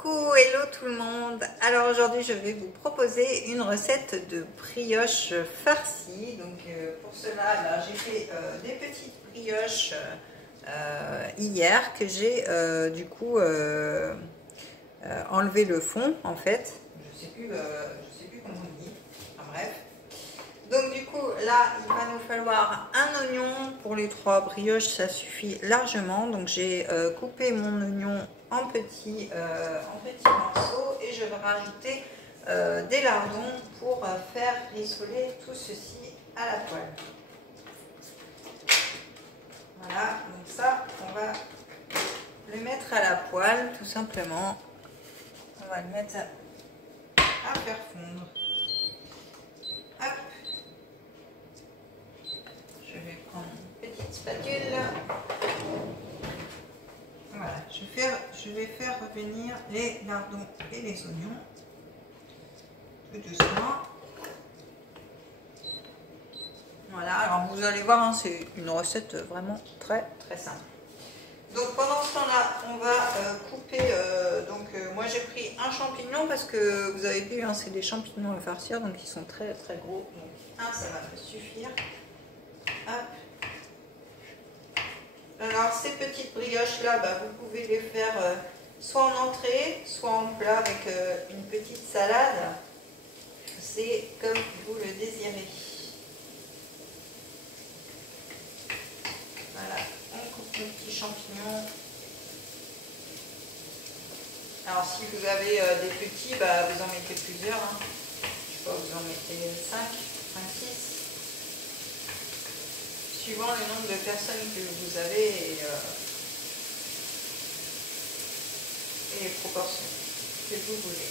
Coucou, hello tout le monde. Alors aujourd'hui je vais vous proposer une recette de brioche farcie. Donc pour cela là, j'ai fait des petites brioches hier que j'ai du coup enlevé le fond en fait. Je sais plus comment on dit. Enfin, bref. Donc du coup là il va nous falloir un oignon pour les 3 brioches, ça suffit largement. Donc j'ai coupé mon oignon en petits morceaux et je vais rajouter des lardons pour faire rissoler tout ceci à la poêle. Voilà, donc ça on va le mettre à la poêle tout simplement. On va le mettre à faire fondre. Hop. Je vais prendre une petite spatule. Voilà, je vais faire revenir les lardons et les oignons tout doucement. Voilà, alors vous allez voir, hein, c'est une recette vraiment très simple. Donc pendant ce temps-là, on va couper. Moi j'ai pris un champignon parce que vous avez vu, hein, c'est des champignons à farcir, donc ils sont très gros. Donc un, ça va me suffire. Hop. Alors ces petites brioches là, vous pouvez les faire soit en entrée, soit en plat avec une petite salade. C'est comme vous le désirez. Voilà, on coupe nos petits champignons. Alors si vous avez des petits, vous en mettez plusieurs. Hein. Je sais pas, vous en mettez 5, 6. Suivant le nombre de personnes que vous avez et les proportions que vous voulez.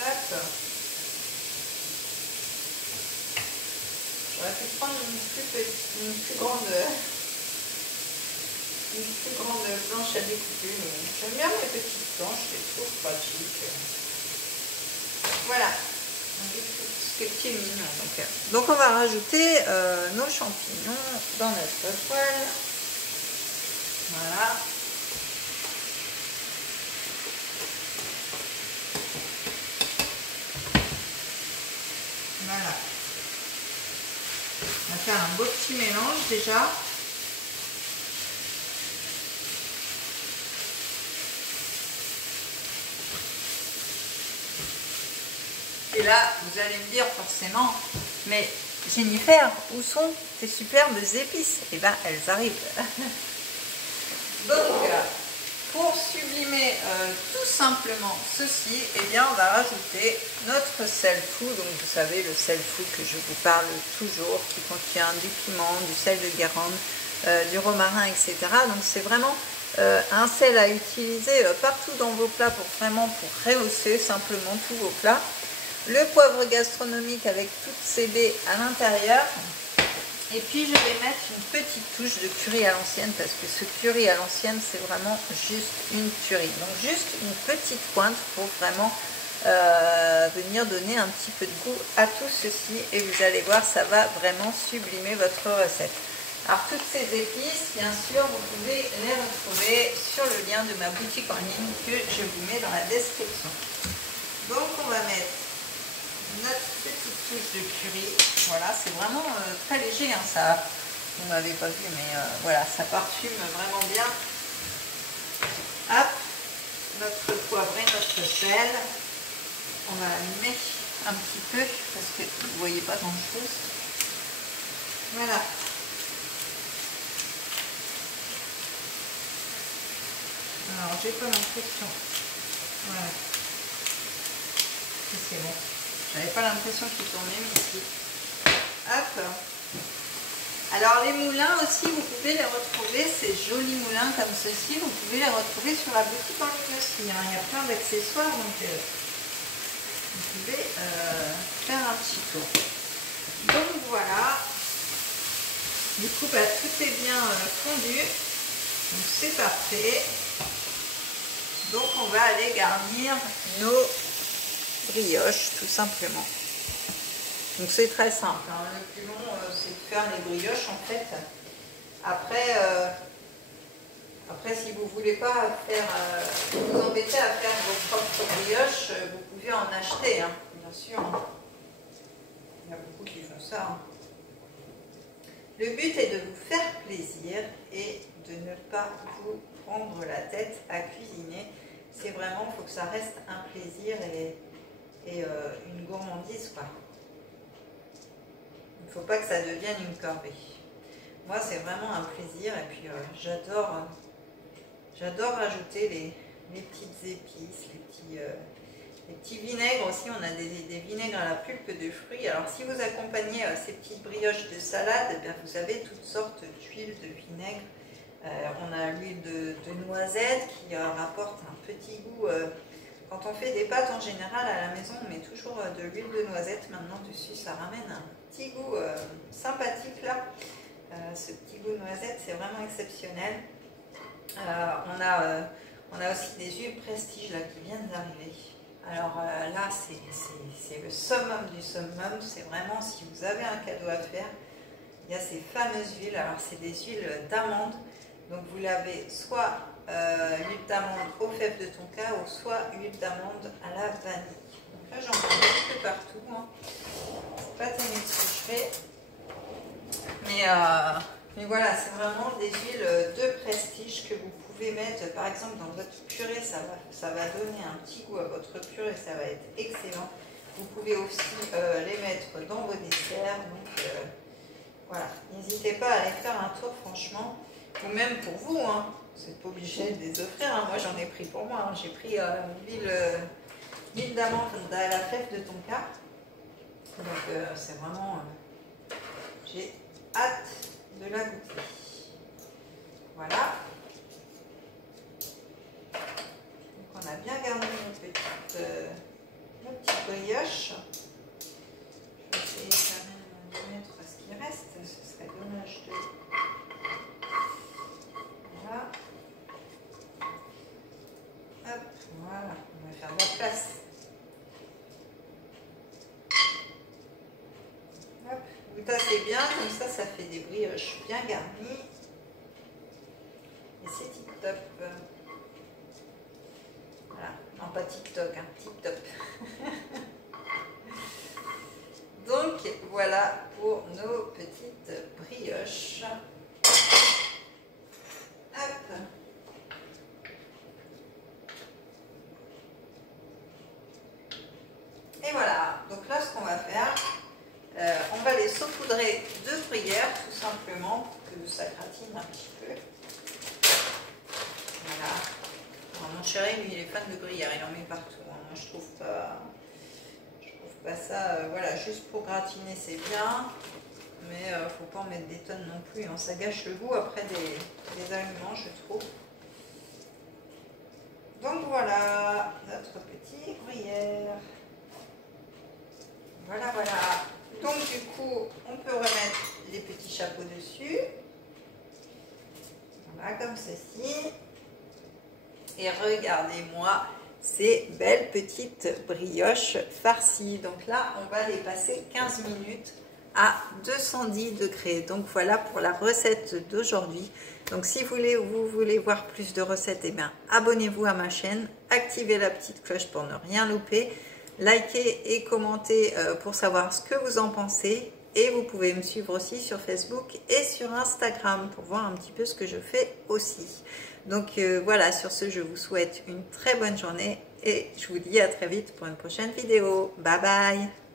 Hop. J'aurais pu prendre une plus grande planche à découper, mais j'aime bien les petites planches, je les trouve pratiques. Voilà, ce qui est mignon. Donc on va rajouter nos champignons dans notre poêle. Voilà. Voilà. On va faire un beau petit mélange déjà. Et là, vous allez me dire forcément, mais Jennifer, où sont tes superbes épices? Eh bien, elles arrivent. Donc, pour sublimer tout simplement ceci, eh bien, on va rajouter notre sel fou. Donc, vous savez, le sel fou que je vous parle toujours, qui contient du piment, du sel de Guérande, du romarin, etc. Donc, c'est vraiment un sel à utiliser partout dans vos plats pour rehausser simplement tous vos plats. Le poivre gastronomique avec toutes ces baies à l'intérieur. Et puis je vais mettre une petite touche de curry à l'ancienne parce que ce curry à l'ancienne c'est vraiment juste une tuerie. Donc juste une petite pointe pour vraiment venir donner un petit peu de goût à tout ceci. Et vous allez voir, ça va vraiment sublimer votre recette. Alors toutes ces épices, bien sûr, vous pouvez les retrouver sur le lien de ma boutique en ligne que je vous mets dans la description. Donc on va mettre notre petite touche de curry. Voilà, c'est vraiment très léger, hein, ça. Vous m'avez pas vu, mais voilà, ça parfume vraiment bien. Hop, notre poivre et notre sel. On va allumer un petit peu parce que vous ne voyez pas grand chose. Voilà. Alors, j'ai pas l'impression. Voilà. C'est bon. J'avais pas l'impression qu'il tournait, mais ici. Hop. Alors les moulins aussi, vous pouvez les retrouver, ces jolis moulins comme ceci, vous pouvez les retrouver sur la boutique en ligne aussi. Hein. Il y a plein d'accessoires, donc vous pouvez faire un petit tour. Donc voilà. Du coup, tout est bien fondu. Donc c'est parfait. Donc on va aller garnir nos brioches tout simplement. Donc c'est très simple, hein. Le plus long c'est de faire les brioches en fait. Après, si vous ne voulez pas vous embêter à faire vos propres brioches, vous pouvez en acheter, hein, bien sûr. Il y a beaucoup qui font ça, hein. Le but est de vous faire plaisir et de ne pas vous prendre la tête à cuisiner. C'est vraiment, il faut que ça reste un plaisir et une gourmandise, quoi. Il ne faut pas que ça devienne une corvée. Moi, c'est vraiment un plaisir et puis j'adore rajouter les petites épices, les petits vinaigres aussi. On a des vinaigres à la pulpe de fruits. Alors, si vous accompagnez ces petites brioches de salade, eh bien, vous avez toutes sortes d'huiles de vinaigre. On a l'huile de noisette qui rapporte un petit goût. Quand on fait des pâtes en général à la maison, on met toujours de l'huile de noisette maintenant dessus. Ça ramène un petit goût sympathique là. Ce petit goût de noisette, c'est vraiment exceptionnel. On a aussi des huiles Prestige là, qui viennent d'arriver. Alors là, c'est le summum du summum. C'est vraiment, si vous avez un cadeau à faire, il y a ces fameuses huiles. Alors, c'est des huiles d'amande. Donc, vous l'avez soit huile d'amande aux fèves de tonka ou soit huile d'amande à la vanille. Donc là, j'en mets un petit peu partout, hein. C'est pas terrible ce que je fais. Mais voilà, c'est vraiment des huiles de Prestige que vous pouvez mettre, par exemple, dans votre purée. Ça va donner un petit goût à votre purée, ça va être excellent. Vous pouvez aussi les mettre dans vos desserts. Donc voilà, n'hésitez pas à aller faire un tour, franchement. Ou même pour vous, hein. Vous n'êtes pas obligé de les offrir, hein. Moi, j'en ai pris pour moi, hein. J'ai pris l'huile d'amande à la fève de tonka. Donc c'est vraiment... j'ai hâte de la goûter. Voilà. Donc on a bien garni nos petites brioches. Je vais essayer quand même de mettre ce qui reste. Ce serait dommage de... Voilà. Hop, voilà. On va faire de la place. Hop, vous tassez bien, comme ça fait des brioches bien garnies. Et c'est tip top. Voilà, non pas TikTok, hein, tip top. Donc voilà pour nos petites brioches. Hop. Et voilà, donc là ce qu'on va faire, on va les saupoudrer de gruyère tout simplement pour que ça gratine un petit peu. Voilà. Alors, mon chéri lui il est fan de gruyère, il en met partout, hein. Moi je trouve pas ça, voilà, juste pour gratiner c'est bien, mais faut pas en mettre des tonnes non plus, hein. Ça gâche le goût après des aliments, je trouve. Donc voilà notre petit gruyère. Voilà, voilà. Donc du coup, on peut remettre les petits chapeaux dessus. Voilà, comme ceci. Et regardez-moi ces belles petites brioches farcies. Donc là, on va les passer 15 minutes à 210 degrés. Donc voilà pour la recette d'aujourd'hui. Donc si vous voulez voir plus de recettes, eh bien abonnez-vous à ma chaîne, activez la petite cloche pour ne rien louper, likez et commentez pour savoir ce que vous en pensez. Et vous pouvez me suivre aussi sur Facebook et sur Instagram pour voir un petit peu ce que je fais aussi. Donc voilà, sur ce, je vous souhaite une très bonne journée et je vous dis à très vite pour une prochaine vidéo. Bye bye!